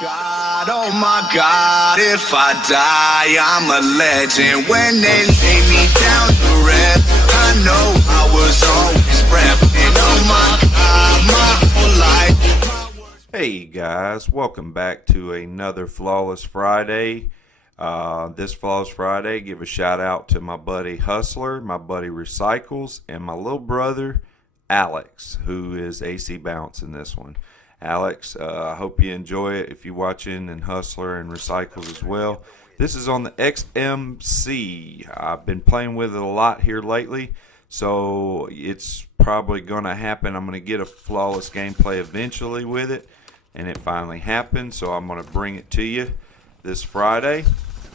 God, oh my God, if I die, I'm a legend. When they lay me down to rest, I know I was always repping. Oh my God, my whole life. Hey guys, welcome back to another Flawless Friday. This Flawless Friday, give a shout out to my buddy Hustler, my buddy Recycles, and my little brother Alex, who is AC Bounce in this one. Alex, I hope you enjoy it if you're watching, and Hustler and Recycles as well. This is on the XMC. I've been playing with it a lot here lately, so it's probably going to happen. I'm going to get a flawless gameplay eventually with it, and it finally happened, so I'm going to bring it to you this Friday.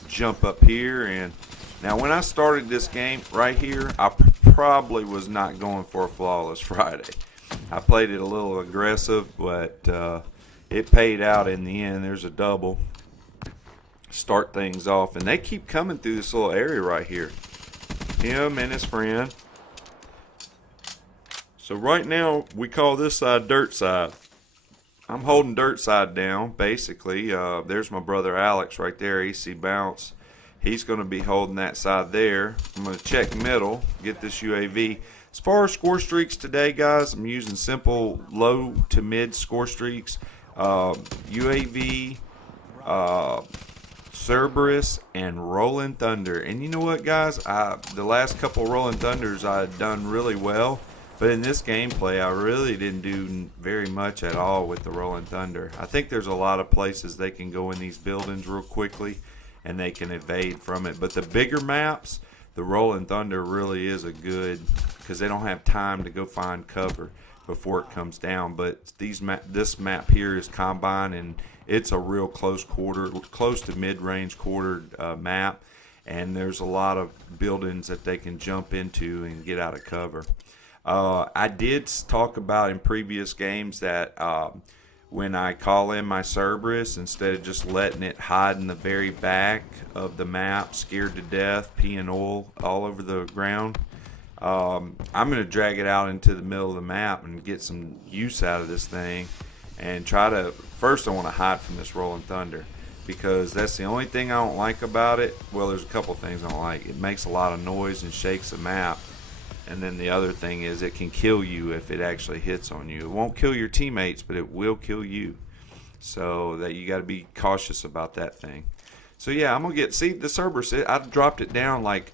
Jump up here, and now when I started this game right here, I probably was not going for a flawless Friday. I played it a little aggressive, but it paid out in the end. There's a double. Start things off, and they keep coming through this little area right here. Him and his friend. So right now, we call this side dirt side. I'm holding dirt side down, basically. There's my brother Alex right there, AC Bounce. He's going to be holding that side there. I'm going to check middle, get this UAV. As far as score streaks today, guys, I'm using simple low to mid score streaks. UAV, Cerberus, and Rolling Thunder. And you know what, guys? The last couple Rolling Thunders I had done really well. But in this gameplay, I really didn't do very much at all with the Rolling Thunder. I think there's a lot of places they can go in these buildings real quickly, and they can evade from it. But the bigger maps, the Rolling Thunder really is a good, because they don't have time to go find cover before it comes down. But this map here is Combine, and it's a real close to mid-range quartered map. And there's a lot of buildings that they can jump into and get out of cover. I did talk about in previous games that when I call in my Cerberus, instead of just letting it hide in the very back of the map, scared to death, peeing oil all over the ground, I'm going to drag it out into the middle of the map and get some use out of this thing and try to, first I want to hide from this Rolling Thunder, because that's the only thing I don't like about it. Well, there's a couple things I don't like. It makes a lot of noise and shakes the map. And then the other thing is it can kill you if it actually hits on you. It won't kill your teammates, but it will kill you. So that you got to be cautious about that thing. So yeah, I'm going to see the Cerberus. I dropped it down like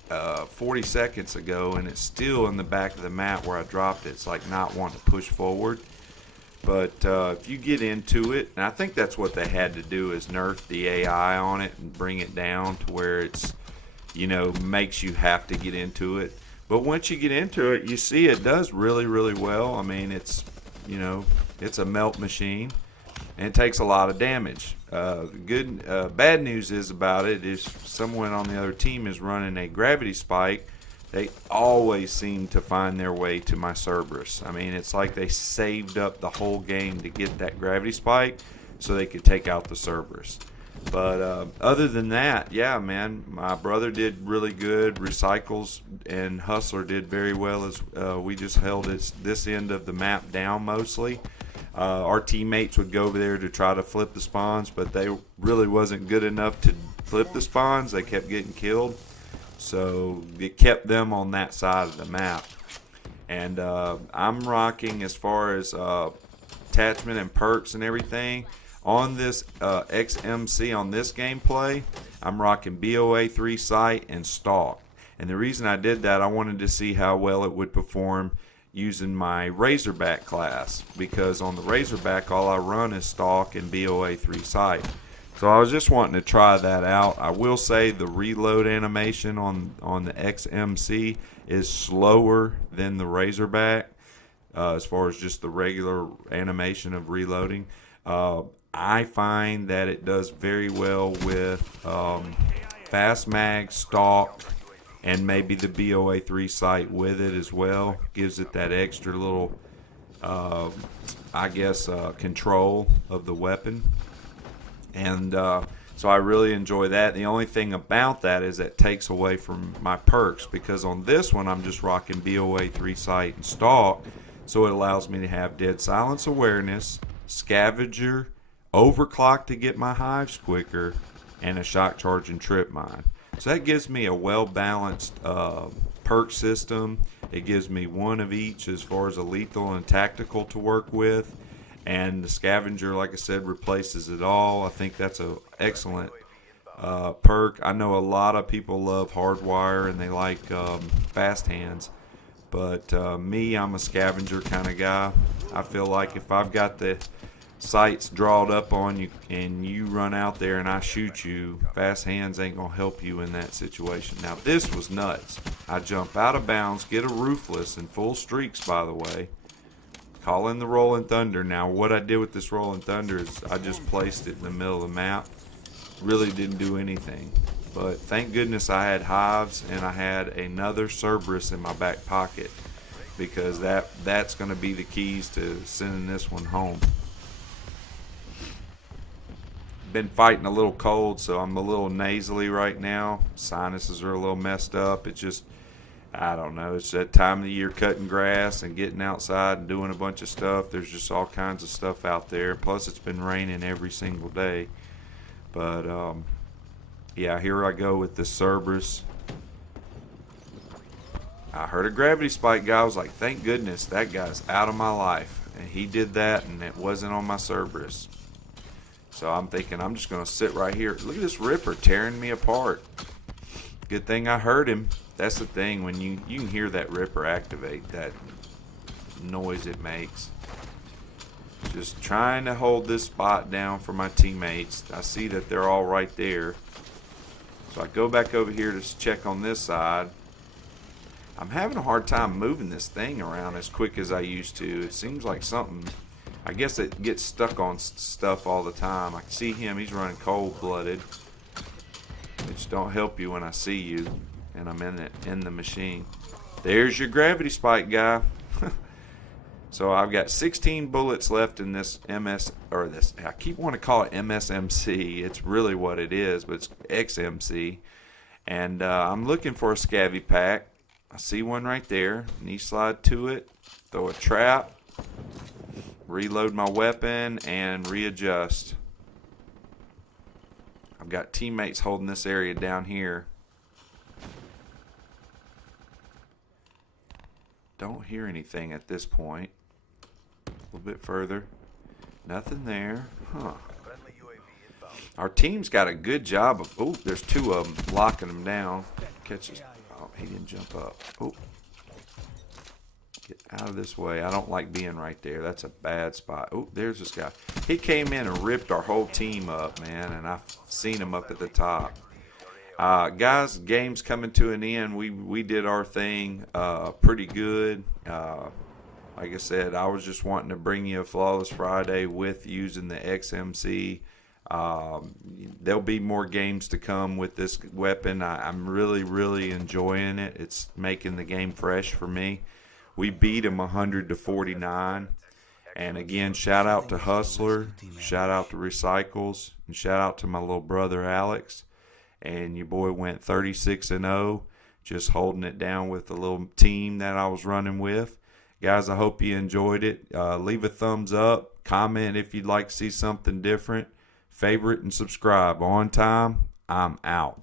40 seconds ago, and it's still in the back of the map where I dropped it. It's like not wanting to push forward. But if you get into it, and I think that's what they had to do, is nerf the AI on it and bring it down to where it's, makes you have to get into it. But once you get into it, you see it does really, really well. I mean, it's a melt machine, and it takes a lot of damage. Bad news is about it is someone on the other team is running a gravity spike. They always seem to find their way to my Cerberus. I mean, it's like they saved up the whole game to get that gravity spike so they could take out the Cerberus. But other than that, yeah, man, my brother did really good. Recycles and Hustler did very well. As we just held this end of the map down mostly. Our teammates would go over there to try to flip the spawns, but they really wasn't good enough to flip the spawns. They kept getting killed, so it kept them on that side of the map. And I'm rocking, as far as attachment and perks and everything, on this XMC, on this gameplay, I'm rocking BOA 3 sight and stalk. And the reason I did that, I wanted to see how well it would perform using my Razorback class, because on the Razorback all I run is stalk and BOA 3 sight. So I was just wanting to try that out. I will say the reload animation on the XMC is slower than the Razorback, as far as just the regular animation of reloading. I find that it does very well with fast mag, stalk, and maybe the BOA 3 sight with it as well. Gives it that extra little, control of the weapon. And so I really enjoy that. The only thing about that is that takes away from my perks, because on this one I'm just rocking BOA 3 sight and stalk, so it allows me to have dead silence awareness, scavenger, overclock to get my hives quicker, and a shock charge and trip mine. So that gives me a well-balanced perk system. It gives me one of each as far as a lethal and tactical to work with. And the scavenger, like I said, replaces it all. I think that's an excellent perk. I know a lot of people love hardwire and they like fast hands. But me, I'm a scavenger kind of guy. I feel like if I've got the sights drawed up on you and you run out there and I shoot you, fast hands ain't gonna help you in that situation. Now this was nuts. I jump out of bounds, get a roofless in full streaks, by the way, call in the Rolling Thunder. Now what I did with this Rolling Thunder is I just placed it in the middle of the map. Really didn't do anything, but thank goodness I had hives and I had another Cerberus in my back pocket, because that's going to be the keys to sending this one home. Been fighting a little cold, so I'm a little nasally right now. Sinuses are a little messed up. It's just, I don't know, it's that time of the year cutting grass and getting outside and doing a bunch of stuff. There's just all kinds of stuff out there. Plus it's been raining every single day. But yeah, here I go with this Cerberus. I heard a gravity spike guy. I was like, thank goodness that guy's out of my life. And he did that and it wasn't on my Cerberus. So I'm thinking I'm just going to sit right here. Look at this Ripper tearing me apart. Good thing I heard him. That's the thing, when you can hear that Ripper activate, that noise it makes. Just trying to hold this spot down for my teammates. I see that they're all right there. So I go back over here to check on this side. I'm having a hard time moving this thing around as quick as I used to. It seems like something, I guess it gets stuck on stuff all the time. I can see him, he's running cold-blooded, which don't help you when I see you and I'm in the machine. There's your gravity spike guy. So I've got 16 bullets left in this I keep wanting to call it MSMC. It's really what it is, but it's XMC. And I'm looking for a scavvy pack. I see one right there. Knee slide to it, throw a trap, reload my weapon, and readjust. I've got teammates holding this area down here. Don't hear anything at this point. A little bit further. Nothing there. Huh. Our team's got a good job of, oh, there's two of them, locking them down. Catches. Oh, he didn't jump up. Oh. Get out of this way. I don't like being right there. That's a bad spot. Oh, there's this guy. He came in and ripped our whole team up, man, and I've seen him up at the top. Guys, game's coming to an end. We did our thing pretty good. Like I said, I was just wanting to bring you a Flawless Friday with using the XMC. There'll be more games to come with this weapon. I'm really, really enjoying it. It's making the game fresh for me. We beat him 100-49. And again, shout out to Hustler, shout out to Recycles, and shout out to my little brother Alex. And your boy went 36-0, just holding it down with the little team that I was running with. Guys, I hope you enjoyed it. Leave a thumbs up, comment if you'd like to see something different, favorite, and subscribe. On time, I'm out.